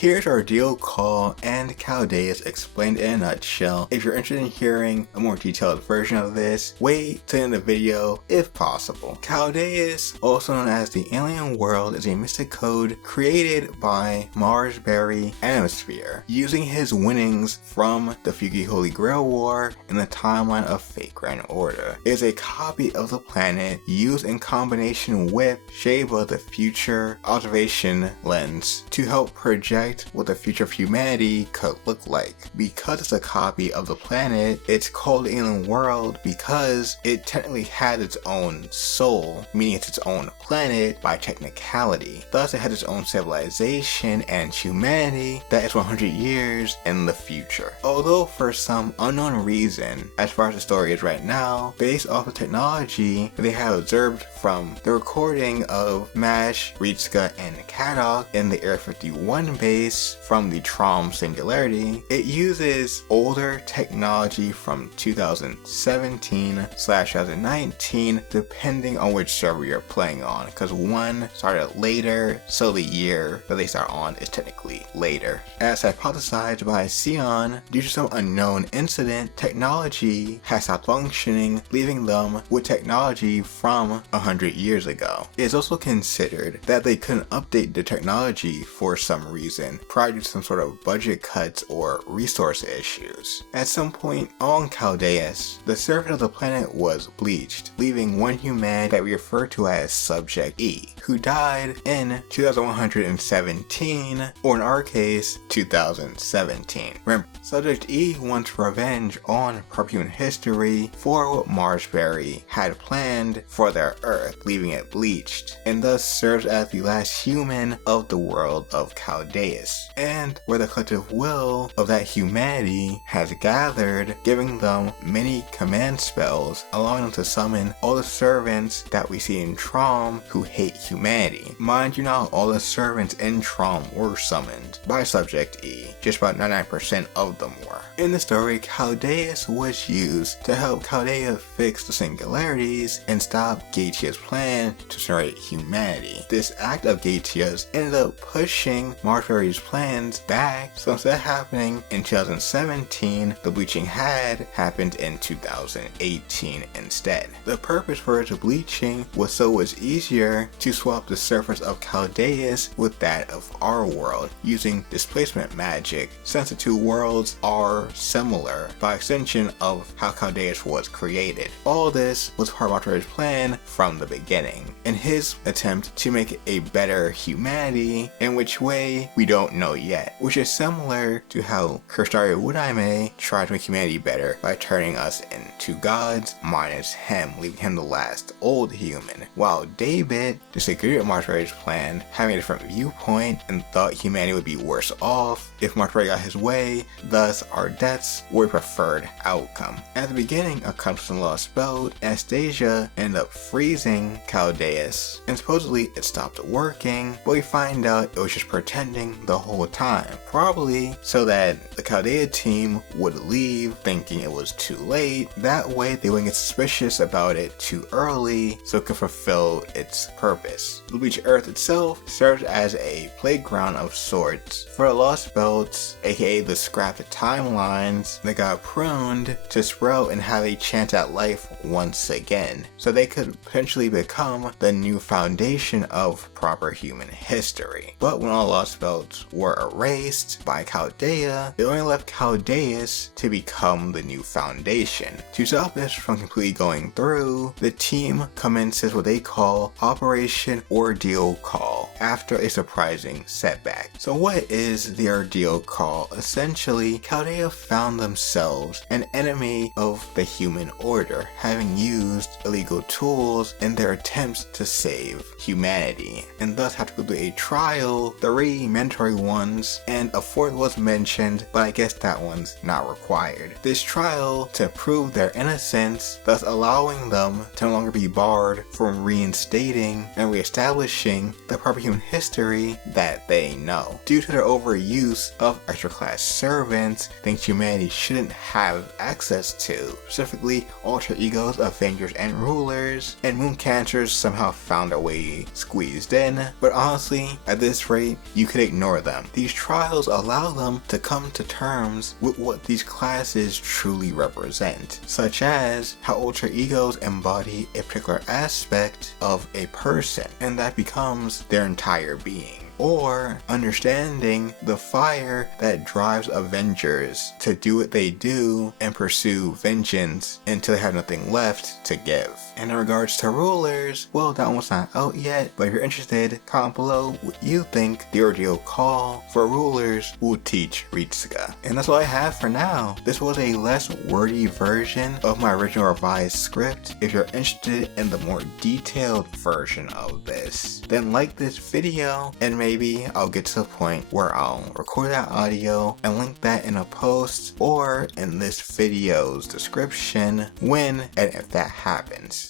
Here's Ordeal Call and Chaldeas explained in a nutshell. If you're interested in hearing a more detailed version of this, wait till the end of the video if possible. Chaldeas, also known as the Alien World, is a mystic code created by Marsberry Atmosphere, using his winnings from the Fugi Holy Grail War in the timeline of Fate Grand Order. It is a copy of the planet used in combination with Sheba, the future observation lens, to help project what the future of humanity could look like. Because it's a copy of the planet, it's called Alien World because it technically had its own soul, meaning it's its own planet by technicality. Thus, it had its own civilization and humanity that is 100 years in the future. Although for some unknown reason, as far as the story is right now, based off of technology that they have observed from the recording of Mash, Ritska, and Kadok in the Area 51 base from the Trom Singularity, it uses older technology from 2017/2019 depending on which server you're playing on, because one started later, so the year that they start on is technically later. As hypothesized by Sion, due to some unknown incident, technology has stopped functioning, leaving them with technology from 100 years ago. It is also considered that they couldn't update the technology for some reason, prior to some sort of budget cuts or resource issues. At some point on Chaldeas, the surface of the planet was bleached, leaving one human that we refer to as Subject E, who died in 2117, or in our case, 2017. Remember, Subject E wants revenge on human history for what Marsberry had planned for their Earth, leaving it bleached, and thus serves as the last human of the world of Chaldeas, and where the collective will of that humanity has gathered, giving them many command spells, allowing them to summon all the servants that we see in Trom who hate humanity. Mind you, not all the servants in Trom were summoned by Subject E, just about 99% of them were. In the story, Chaldeas was used to help Chaldea fix the singularities and stop Gaetia's plan to generate humanity. This act of Gaetia's ended up pushing Marsberry's plans back, so instead of happening in 2017, the bleaching had happened in 2018 instead. The purpose for the bleaching was so it was easier to swap the surface of Chaldeas with that of our world, using displacement magic, since the two worlds are similar by extension of how Chaldeas was created. All this was part of Marsberry's plan from the beginning, in his attempt to make a better humanity, in which way we don't know yet, which is similar to how Kirstaria Wudaime tried to make humanity better by turning us into gods minus him, leaving him the last old human, while David disagreed with Marsberry's plan, having a different viewpoint and thought humanity would be worse off if Marsberry got his way, thus our deaths were a preferred outcome. At the beginning of Compass and Lost Belt, Anastasia ended up freezing Chaldeas, and supposedly it stopped working, but we find out it was just pretending the whole time, probably so that the Chaldea team would leave thinking it was too late. That way they wouldn't get suspicious about it too early, so it could fulfill its purpose. The Bleach Earth itself serves as a playground of sorts for the Lost Belts, aka the scrapped timelines that got pruned to sprout and have a chance at life once again, so they could potentially become the new foundation of proper human history. But when all Lost Belts were erased by Chaldea, it only left Chaldeas to become the new foundation. To stop this from completely going through, the team commences what they call Operation Ordeal Call after a surprising setback. So what is the Ordeal Call? Essentially, Chaldea found themselves an enemy of the human order, having used illegal tools in their attempts to save humanity, and thus have to go through a trial, 3 mandatory ones, and a 4th was mentioned, but I guess that one's not required. This trial to prove their innocence, thus allowing them to no longer be barred from reinstating and reestablishing the proper human Perfume history that they know. Due to their overuse of extra class servants, things humanity shouldn't have access to, specifically alter egos of Avengers and rulers, and moon cancers somehow found a way squeezed in, but honestly, at this rate, you could ignore them. These trials allow them to come to terms with what these classes truly represent, such as how alter egos embody a particular aspect of a person, and that becomes their entire being. Or understanding the fire that drives Avengers to do what they do and pursue vengeance until they have nothing left to give. And in regards to rulers, well, that one's not out yet, but if you're interested, comment below what you think the Ordeal Call for rulers will teach Ritsuka. And that's all I have for now. This was a less wordy version of my original revised script. If you're interested in the more detailed version of this, then like this video, and maybe I'll get to the point where I'll record that audio and link that in a post or in this video's description when and if that happens.